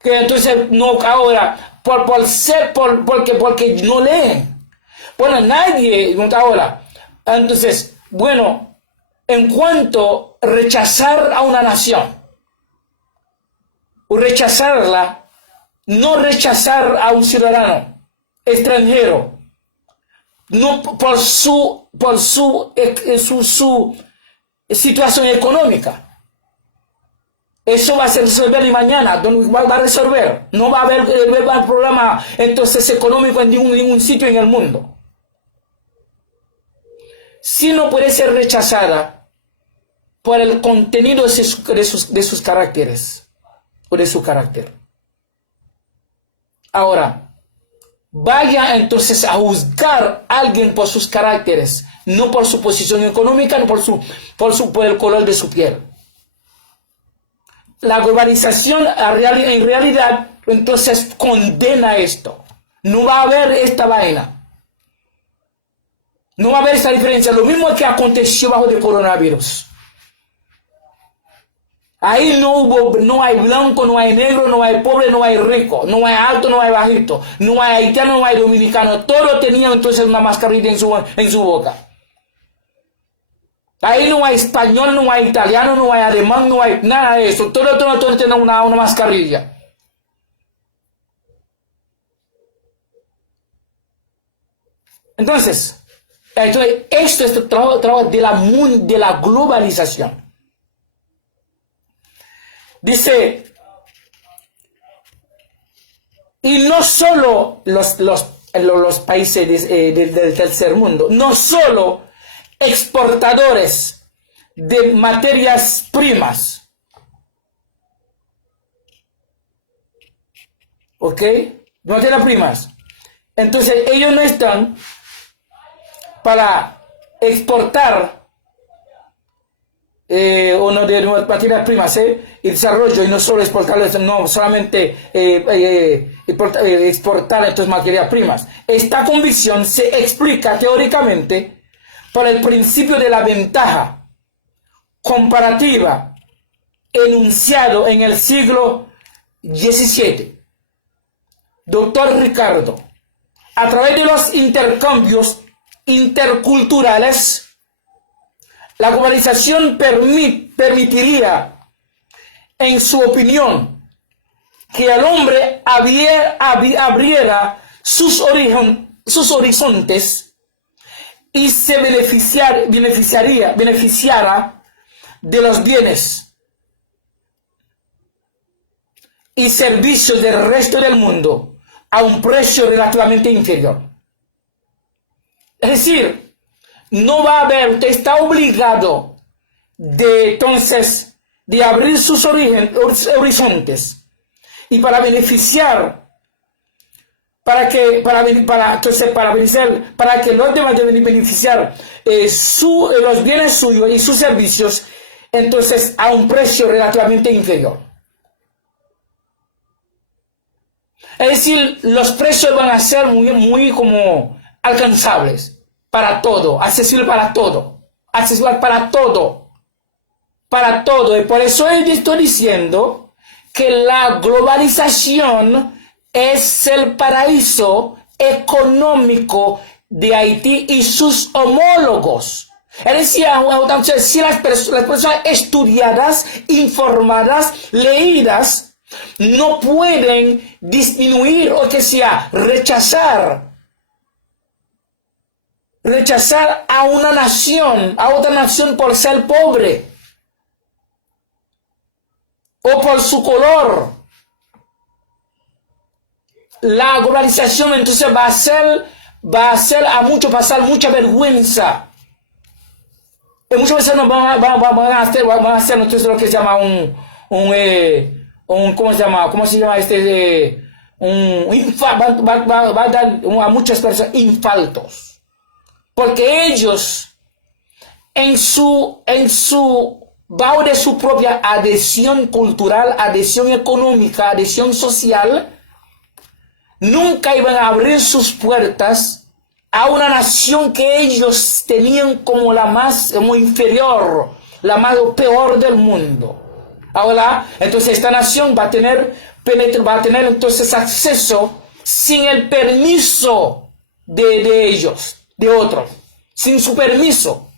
Que entonces, no ahora, porque no leen. Bueno, nadie ahora. Entonces, bueno, en cuanto a rechazar a una nación, o rechazarla, no rechazar a un ciudadano extranjero, no por su situación económica. Eso va a ser resolver mañana, va a resolver. No va a haber problema entonces económico en ningún sitio en el mundo. Si no puede ser rechazada por el contenido de sus caracteres o de su carácter. Ahora, vaya entonces a juzgar a alguien por sus caracteres, no por su posición económica, no por el color de su piel. La globalización en realidad entonces condena esto. No va a haber esta vaina. No va a haber esa diferencia. Lo mismo que aconteció bajo el coronavirus. Ahí no hay blanco, no hay negro, no hay pobre, no hay rico, no hay alto, no hay bajito, no hay haitiano, no hay dominicano. Todos tenían entonces una mascarilla en su boca. Ahí no hay español, no hay italiano, no hay alemán, no hay nada de eso. Todos tienen una mascarilla. Entonces, esto es el trabajo de la globalización. Dice, y no solo los países del tercer mundo, no solo exportadores de materias primas, ¿ok? Materias primas. Entonces ellos no están para exportar o no de materias primas y desarrollo, y no solo exportarles, no solamente exportar estas materias primas. Esta convicción se explica teóricamente por el principio de la ventaja comparativa enunciado en el siglo XVII. Doctor Ricardo, a través de los intercambios interculturales, la globalización permitiría, en su opinión, que el hombre abriera sus horizontes y se beneficiara de los bienes y servicios del resto del mundo a un precio relativamente inferior. Es decir, no va a haber, usted está obligado entonces de abrir sus horizontes y para beneficiar, para que los demás deben beneficiar los bienes suyos y sus servicios, entonces a un precio relativamente inferior. Es decir, los precios van a ser muy como alcanzables para todo, accesible para todo, accesible para todo, y por eso yo estoy diciendo que la globalización es el paraíso económico de Haití y sus homólogos. Es decir, si las personas estudiadas, informadas, leídas, no pueden disminuir o que sea rechazar a una nación, a otra nación por ser pobre o por su color. La globalización entonces va a hacer pasar mucha vergüenza. Y muchas veces van a hacer entonces lo que se llama ¿cómo se llama? Va a dar a muchas personas infartos. Porque ellos, bajo de su propia adhesión cultural, adhesión económica, adhesión social, nunca iban a abrir sus puertas a una nación que ellos tenían como la más inferior, la más peor del mundo. Ahora, entonces esta nación va a tener entonces acceso sin el permiso de ellos, de otros, sin su permiso,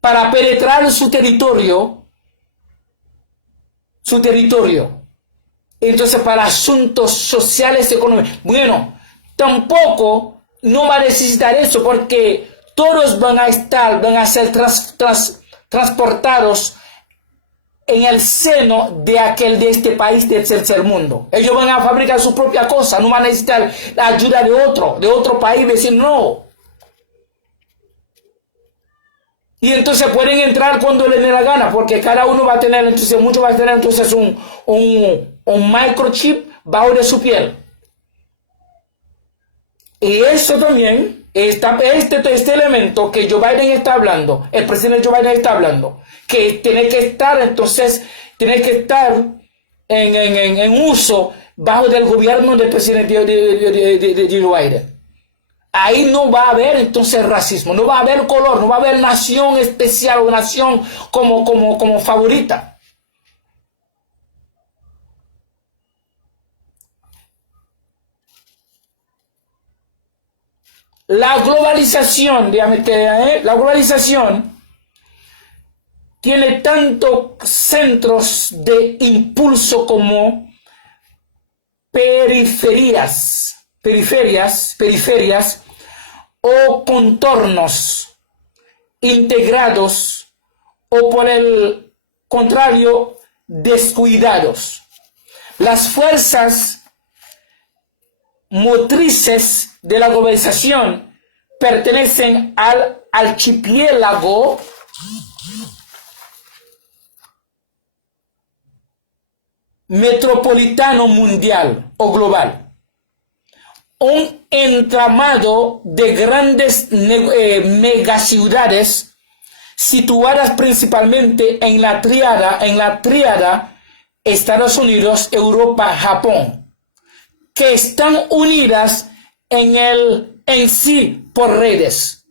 para penetrar su territorio. Entonces, para asuntos sociales, económicos. Bueno, tampoco no va a necesitar eso porque todos van a ser transportados en el seno de este país del tercer mundo. Ellos van a fabricar su propia cosa, no van a necesitar la ayuda de otro país, decir no. Y entonces pueden entrar cuando les dé la gana, porque cada uno va a tener, entonces muchos van a tener entonces un microchip bajo de su piel. Y eso también, este elemento que Joe Biden está hablando, el presidente Joe Biden está hablando, que tiene que estar en uso bajo del gobierno del presidente de Joe Biden. Ahí no va a haber entonces racismo, no va a haber color, no va a haber nación especial o nación como favorita. La globalización, la globalización tiene tanto centros de impulso como periferias o contornos integrados o por el contrario descuidados. Las fuerzas motrices de la globalización pertenecen al archipiélago metropolitano mundial o global. Un entramado de grandes megaciudades situadas principalmente en la tríada Estados Unidos, Europa, Japón, que están unidas en sí por redes.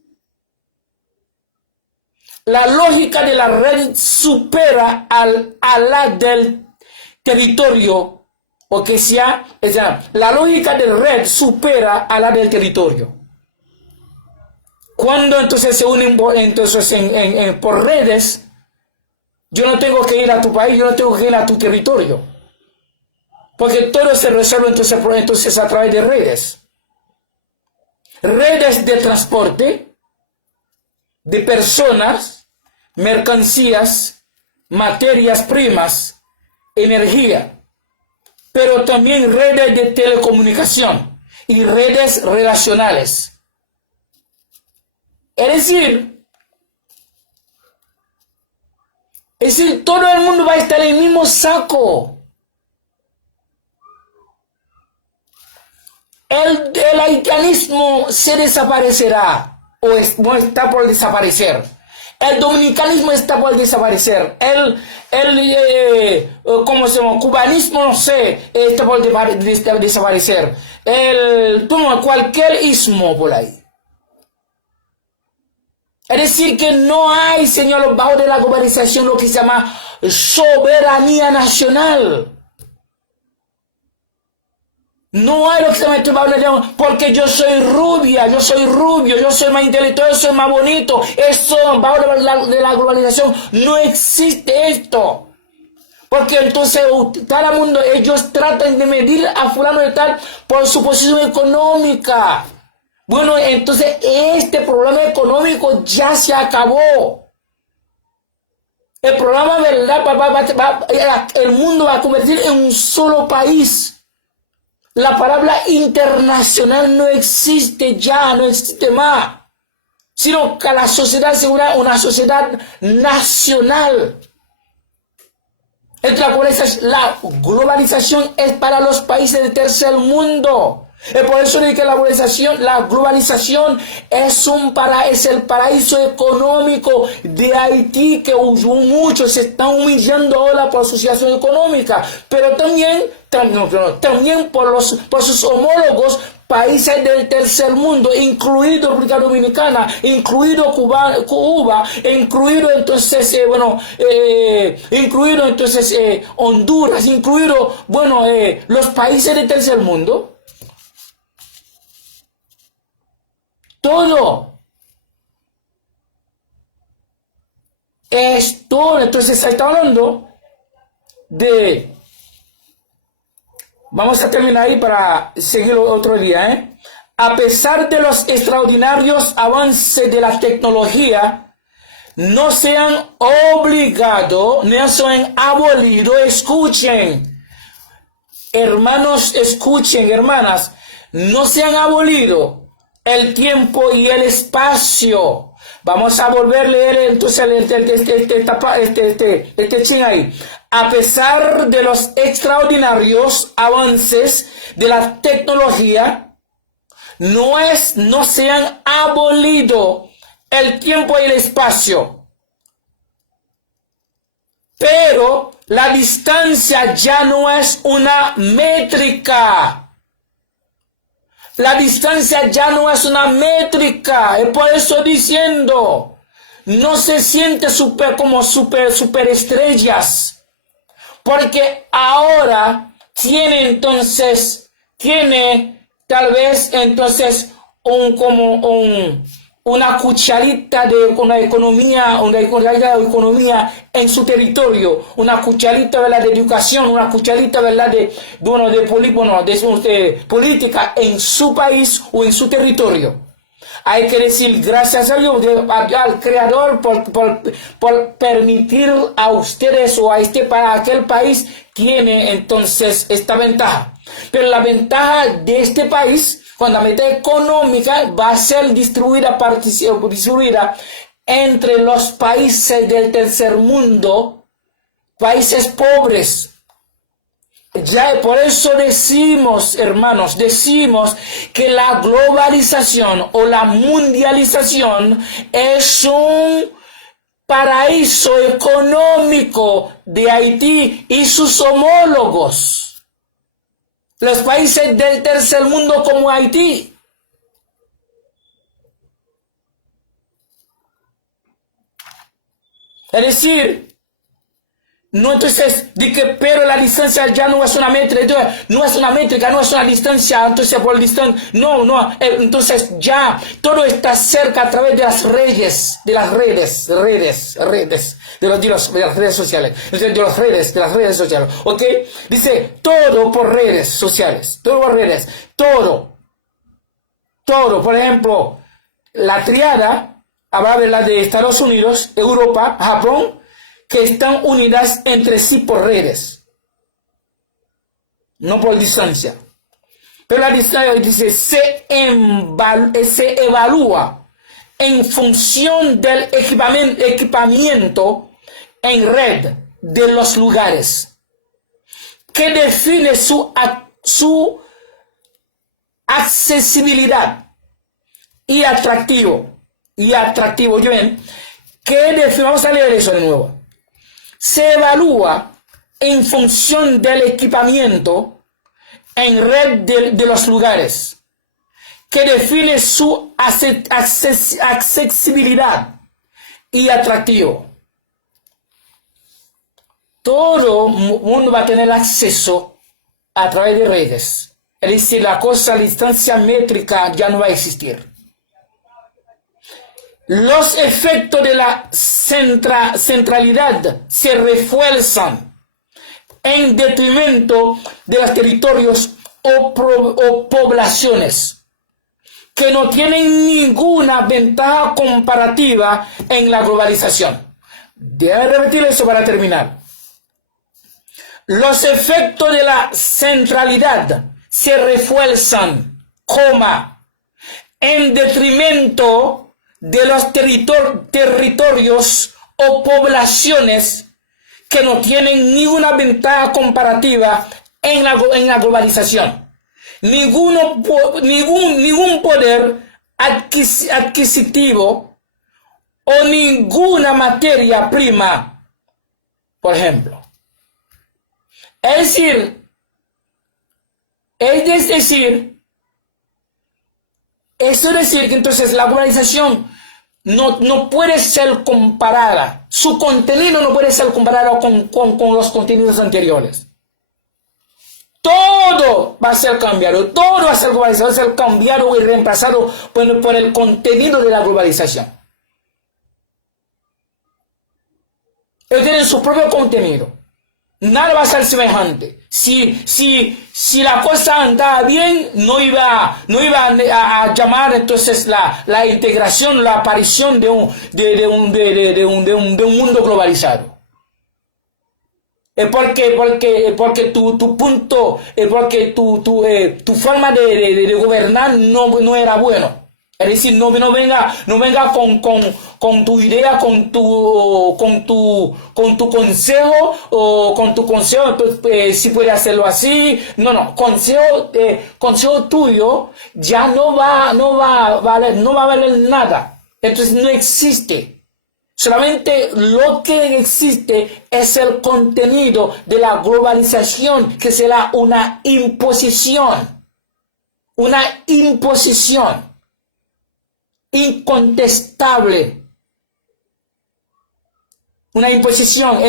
La lógica de la red supera a la del territorio. Porque la lógica de red supera a la del territorio. Cuando entonces se unen por redes, yo no tengo que ir a tu país, yo no tengo que ir a tu territorio. Porque todo se resuelve entonces a través de redes. Redes de transporte, de personas, mercancías, materias primas, energía, pero también redes de telecomunicación y redes relacionales. Es decir, todo el mundo va a estar en el mismo saco. El haitianismo se desaparecerá o está por desaparecer. El dominicanismo está por desaparecer. ¿Cómo se llama? Cubanismo, no sé, está por desaparecer. Cualquier ismo por ahí. Es decir, que no hay, señor, bajo de la globalización lo que se llama soberanía nacional. No hay lo que se llama porque yo soy rubia, yo soy rubio, yo soy más intelectual, yo soy más bonito. Eso, bajo de la globalización, no existe esto. Porque entonces cada mundo, ellos tratan de medir a fulano de tal por su posición económica. Bueno, entonces este problema económico ya se acabó. El problema, ¿verdad? El mundo va a convertir en un solo país. La palabra internacional no existe ya, no existe más. Sino que la sociedad es una sociedad nacional. La globalización es para los países del tercer mundo. Es por eso de que la globalización es el paraíso económico de Haití, que muchos se están humillando ahora por su situación económica, pero también por sus homólogos países del tercer mundo, incluido República Dominicana, incluido Cuba, incluido entonces, Honduras, incluido, los países del tercer mundo. Todo. Esto, entonces se está hablando de... Vamos a terminar ahí para seguir otro día, A pesar de los extraordinarios avances de la tecnología, no se han obligado, no se han abolido, escuchen, hermanos, escuchen, hermanas, no se han abolido el tiempo y el espacio. Vamos a volver a leer entonces este chin ahí. A pesar de los extraordinarios avances de la tecnología, no se han abolido el tiempo y el espacio. Pero la distancia ya no es una métrica. La distancia ya no es una métrica. Es por eso diciendo, no se siente como superestrellas. Porque ahora tiene tal vez entonces una cucharita de una economía en su territorio, una cucharita, ¿verdad?, de educación, una cucharita, ¿verdad?, de política en su país o en su territorio. Hay que decir gracias a Dios, al Creador, por permitir a ustedes o para aquel país tiene entonces esta ventaja. Pero la ventaja de este país, cuando la meta económica va a ser distribuida entre los países del tercer mundo, países pobres. Ya por eso decimos, hermanos, que la globalización o la mundialización es un paraíso económico de Haití y sus homólogos, los países del tercer mundo como Haití. Es decir, no, entonces, pero la distancia ya no es una métrica, no es una distancia, entonces por distancia, entonces ya todo está cerca a través de las redes, de las redes sociales, de las redes sociales, ¿ok? Dice, todo por redes sociales, todo, por ejemplo, la triada, habrá de las de Estados Unidos, Europa, Japón, que están unidas entre sí por redes, no por distancia. Pero la distancia dice, se evalúa en función del equipamiento en red de los lugares, que define su accesibilidad y atractivo. Vamos a leer eso de nuevo. Se evalúa en función del equipamiento en red de los lugares, que define su accesibilidad y atractivo. Todo mundo va a tener acceso a través de redes. Es decir, la distancia métrica ya no va a existir. Los efectos de la centralidad se refuerzan en detrimento de los territorios o poblaciones que no tienen ninguna ventaja comparativa en la globalización. Debo repetir eso para terminar. Los efectos de la centralidad se refuerzan, en detrimento de los territorios o poblaciones que no tienen ninguna ventaja comparativa en la globalización. Ningún poder adquisitivo o ninguna materia prima, por ejemplo. Es decir, que entonces la globalización no puede ser comparada, su contenido no puede ser comparado con los contenidos anteriores. Todo va a ser cambiado, todo va a ser globalizado, va a ser cambiado y reemplazado por el contenido de la globalización. Ellos tienen su propio contenido. Nada va a ser semejante. Si la cosa andaba bien, no iba a llamar entonces la integración, la aparición de un mundo globalizado. Porque tu punto, porque tu forma de gobernar no era bueno. Es decir, no venga con tu idea, con tu consejo, o con tu consejo, entonces, si puede hacerlo así. No, consejo tuyo ya no va a valer nada. Entonces no existe. Solamente lo que existe es el contenido de la globalización, que será una imposición incontestable. Una imposición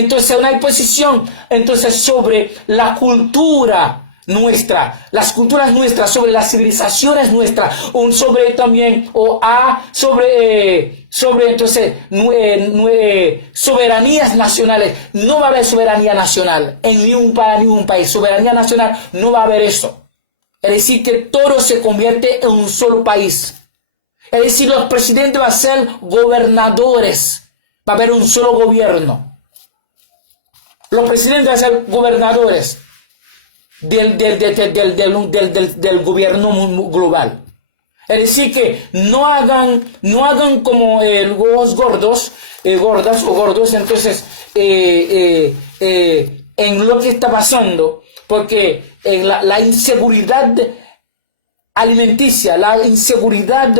sobre la cultura nuestra, las culturas nuestras, sobre las civilizaciones nuestras, sobre soberanías nacionales. No va a haber soberanía nacional en ningún país. Soberanía nacional no va a haber eso. Es decir, que todo se convierte en un solo país. Es decir, los presidentes van a ser gobernadores. Va a haber un solo gobierno. Los presidentes van a ser gobernadores del gobierno global. Es decir, que no hagan como los gordos, entonces, en lo que está pasando, porque la inseguridad alimenticia, la inseguridad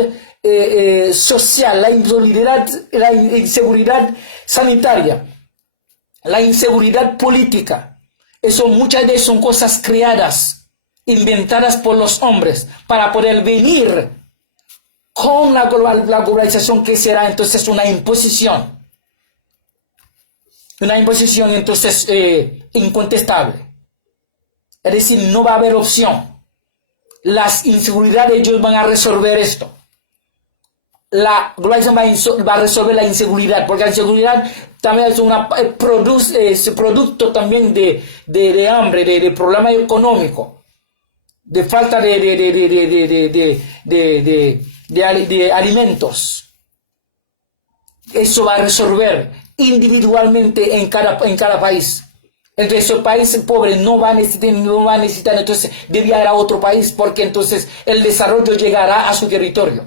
social, la inseguridad sanitaria, la inseguridad política, muchas de esas son cosas creadas, inventadas por los hombres para poder venir con la globalización, que será entonces una imposición entonces incontestable. Es decir, no va a haber opción. Las inseguridades, ellos van a resolver esto. La globalización va a resolver la inseguridad, porque la inseguridad también es producto también de hambre, de problema económico, de falta de alimentos. eso va a resolver individualmente en cada país. Entonces, esos países pobres no van a necesitar entonces de viajar a otro país, porque entonces el desarrollo llegará a su territorio.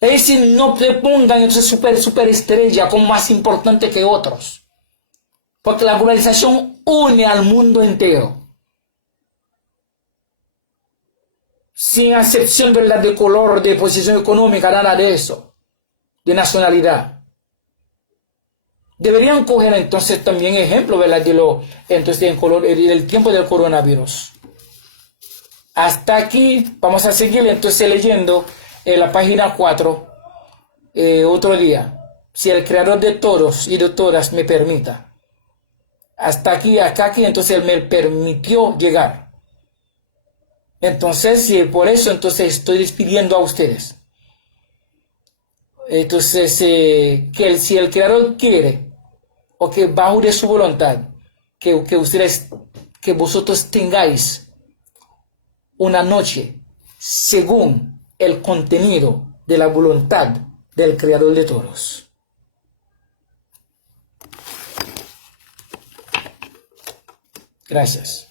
Es decir, no te pongan entonces superestrella como más importante que otros, porque la globalización une al mundo entero, sin excepción, ¿verdad?, de color, de posición económica, nada de eso, de nacionalidad. Deberían coger entonces también ejemplo, ¿verdad?, del tiempo del coronavirus. Hasta aquí vamos a seguir entonces leyendo la página 4 otro día, si el creador de todos y de todas me permita. Hasta aquí, entonces él me permitió llegar. Entonces, por eso entonces estoy despidiendo a ustedes. Entonces, si el creador quiere, o que bajo de su voluntad, que vosotros tengáis una noche según el contenido de la voluntad del creador de todos. Gracias.